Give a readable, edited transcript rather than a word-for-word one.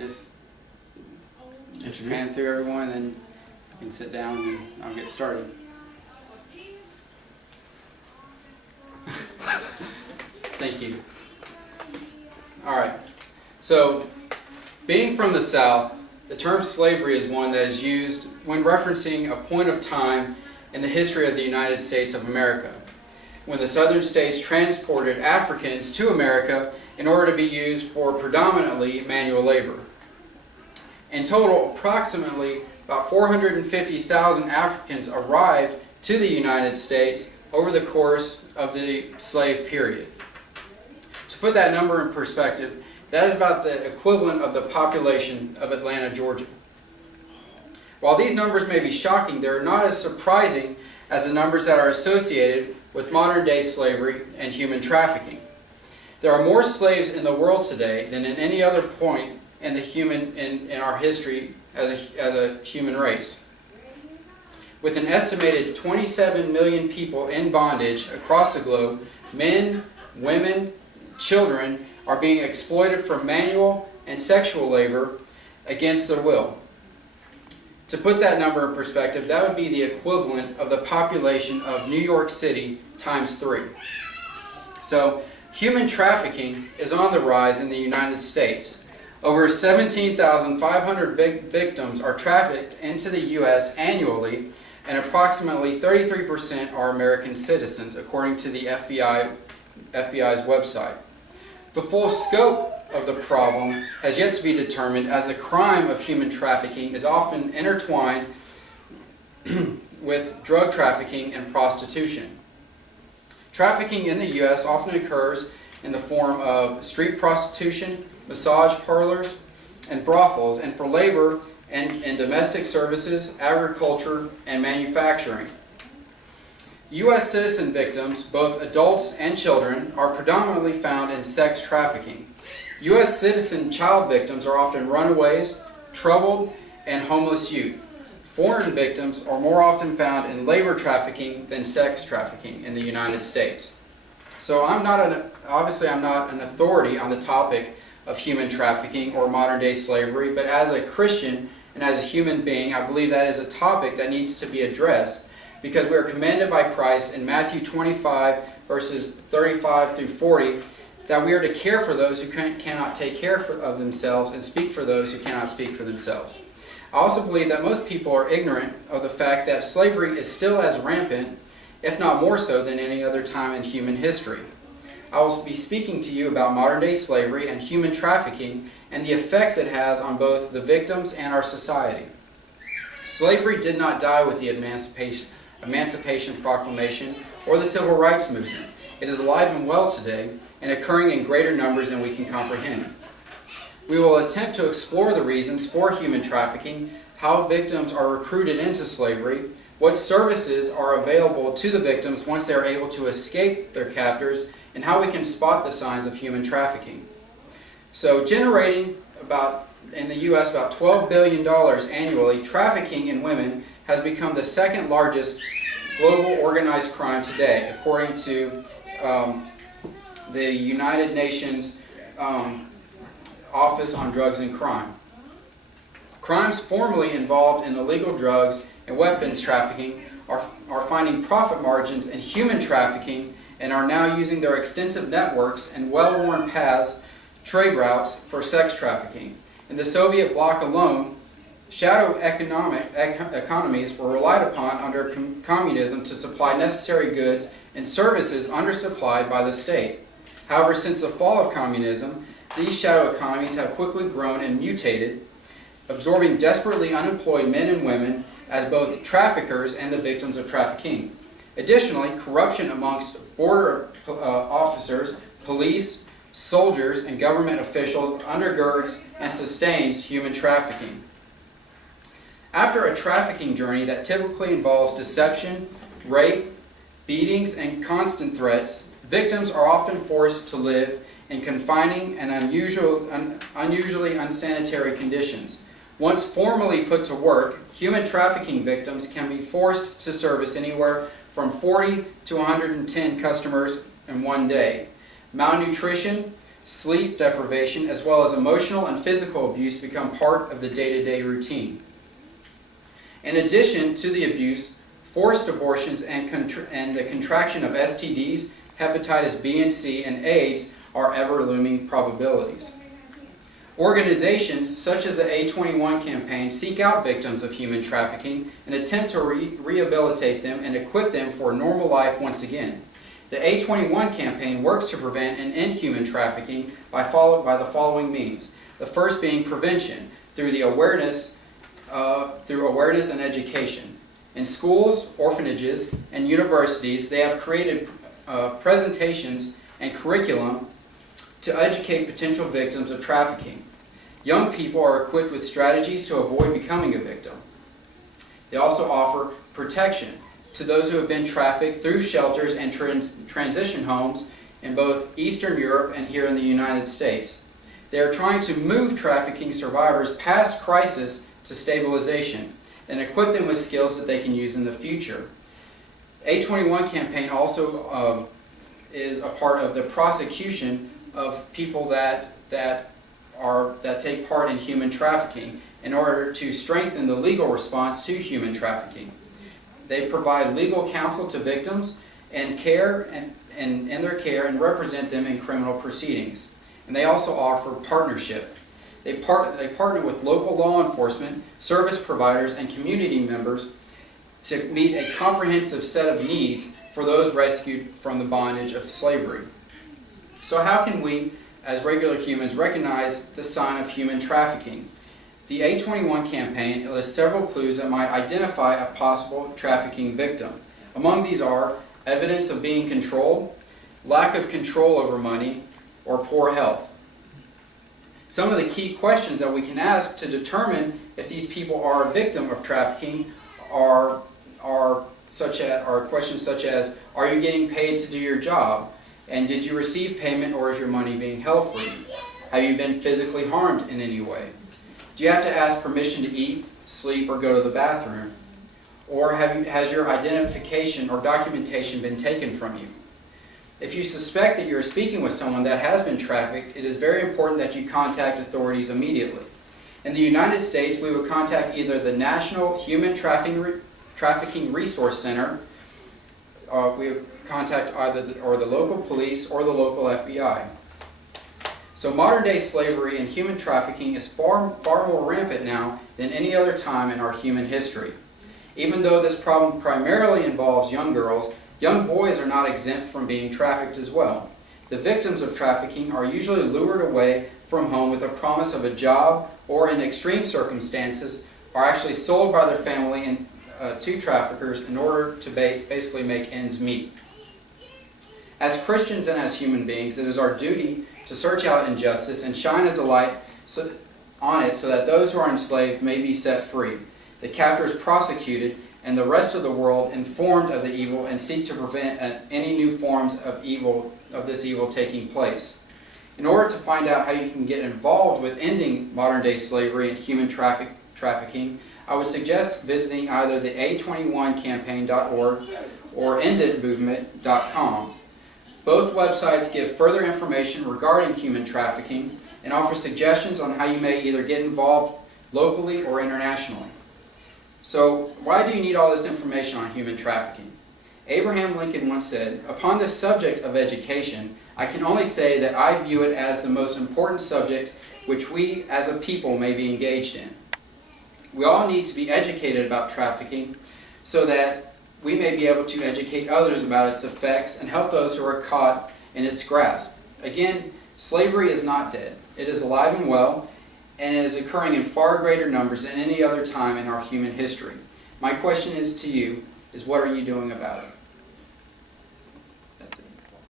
just Introduce. pan through everyone, and then you can sit down and I'll get started. Thank you. All right. So, being from the South, the term slavery is one that is used when referencing a point of time in the history of the United States of America, when the southern states transported Africans to America in order to be used for predominantly manual labor. In total, approximately about 450,000 Africans arrived to the United States over the course of the slave period. To put that number in perspective, that is about the equivalent of the population of Atlanta, Georgia. While these numbers may be shocking, they're not as surprising as the numbers that are associated with modern-day slavery and human trafficking. There are more slaves in the world today than at any other point in our history as a human race. With an estimated 27 million people in bondage across the globe, men, women, children are being exploited for manual and sexual labor against their will. To put that number in perspective, that would be the equivalent of the population of New York City times 3. So, human trafficking is on the rise in the United States. Over 17,500 victims are trafficked into the U.S. annually, and approximately 33% are American citizens, according to the FBI's website. The full scope of the problem has yet to be determined, as the crime of human trafficking is often intertwined with drug trafficking and prostitution. Trafficking in the U.S. often occurs in the form of street prostitution, massage parlors, and brothels, and for labor and domestic services, agriculture, and manufacturing. U.S. citizen victims, both adults and children, are predominantly found in sex trafficking. U.S. citizen child victims are often runaways, troubled, and homeless youth. Foreign victims are more often found in labor trafficking than sex trafficking in the United States. So obviously I'm not an authority on the topic of human trafficking or modern-day slavery, but as a Christian and as a human being, I believe that is a topic that needs to be addressed, because we are commanded by Christ in Matthew 25, verses 35 through 40, that we are to care for those who cannot take care of themselves and speak for those who cannot speak for themselves. I also believe that most people are ignorant of the fact that slavery is still as rampant, if not more so, than any other time in human history. I will be speaking to you about modern-day slavery and human trafficking and the effects it has on both the victims and our society. Slavery did not die with the Emancipation Proclamation or the Civil Rights Movement. It is alive and well today and occurring in greater numbers than we can comprehend. We will attempt to explore the reasons for human trafficking, how victims are recruited into slavery, what services are available to the victims once they are able to escape their captors, and how we can spot the signs of human trafficking. So, generating in the U.S. about $12 billion annually, trafficking in women has become the second largest global organized crime today, according to the United Nations Office on Drugs and Crime. Crimes formerly involved in illegal drugs and weapons trafficking are finding profit margins in human trafficking and are now using their extensive networks and well-worn paths, trade routes, for sex trafficking. In the Soviet bloc alone, shadow economies were relied upon under communism to supply necessary goods and services undersupplied by the state. However, since the fall of communism, these shadow economies have quickly grown and mutated, absorbing desperately unemployed men and women as both traffickers and the victims of trafficking. Additionally, corruption amongst border officers, police, soldiers, and government officials undergirds and sustains human trafficking. After a trafficking journey that typically involves deception, rape, beatings, and constant threats, victims are often forced to live in confining and unusually unsanitary conditions. Once formally put to work, human trafficking victims can be forced to service anywhere from 40 to 110 customers in one day. Malnutrition, sleep deprivation, as well as emotional and physical abuse become part of the day-to-day routine. In addition to the abuse, forced abortions and the contraction of STDs, hepatitis B and C, and AIDS are ever-looming probabilities. Organizations such as the A21 campaign seek out victims of human trafficking and attempt to rehabilitate them and equip them for a normal life once again. The A21 campaign works to prevent and end human trafficking by the following means. The first being prevention through awareness and education. In schools, orphanages, and universities, they have created presentations and curriculum to educate potential victims of trafficking. Young people are equipped with strategies to avoid becoming a victim. They also offer protection to those who have been trafficked through shelters and transition homes in both Eastern Europe and here in the United States. They are trying to move trafficking survivors past crisis to stabilization and equip them with skills that they can use in the future. A21 campaign also is a part of the prosecution of people that take part in human trafficking in order to strengthen the legal response to human trafficking. They provide legal counsel to victims and in their care and represent them in criminal proceedings. And they also offer partnership. They partner with local law enforcement, service providers, and community members to meet a comprehensive set of needs for those rescued from the bondage of slavery. So how can we, as regular humans, recognize the sign of human trafficking? The A21 campaign lists several clues that might identify a possible trafficking victim. Among these are evidence of being controlled, lack of control over money, or poor health. Some of the key questions that we can ask to determine if these people are a victim of trafficking are questions such as, are you getting paid to do your job? And did you receive payment, or is your money being held for you? Have you been physically harmed in any way? Do you have to ask permission to eat, sleep, or go to the bathroom? Or has your identification or documentation been taken from you? If you suspect that you're speaking with someone that has been trafficked, it is very important that you contact authorities immediately. In the United States, we would contact either the National Human Trafficking Resource Center, we would contact either the local police or the local FBI. So modern-day slavery and human trafficking is far more rampant now than any other time in our human history. Even though this problem primarily involves young girls, young boys are not exempt from being trafficked as well. The victims of trafficking are usually lured away from home with a promise of a job, or in extreme circumstances, are actually sold by their family to traffickers in order to basically make ends meet. As Christians and as human beings, it is our duty to search out injustice and shine as a light on it so that those who are enslaved may be set free, the captors prosecuted, and the rest of the world informed of the evil, and seek to prevent any new forms of this evil taking place. In order to find out how you can get involved with ending modern-day slavery and human trafficking, I would suggest visiting either the A21campaign.org or enditmovement.com. Both websites give further information regarding human trafficking and offer suggestions on how you may either get involved locally or internationally. So, why do you need all this information on human trafficking? Abraham Lincoln once said, "Upon the subject of education, I can only say that I view it as the most important subject which we as a people may be engaged in." We all need to be educated about trafficking so that we may be able to educate others about its effects and help those who are caught in its grasp. Again, slavery is not dead. It is alive and well, and it is occurring in far greater numbers than any other time in our human history. My question is to you, what are you doing about it?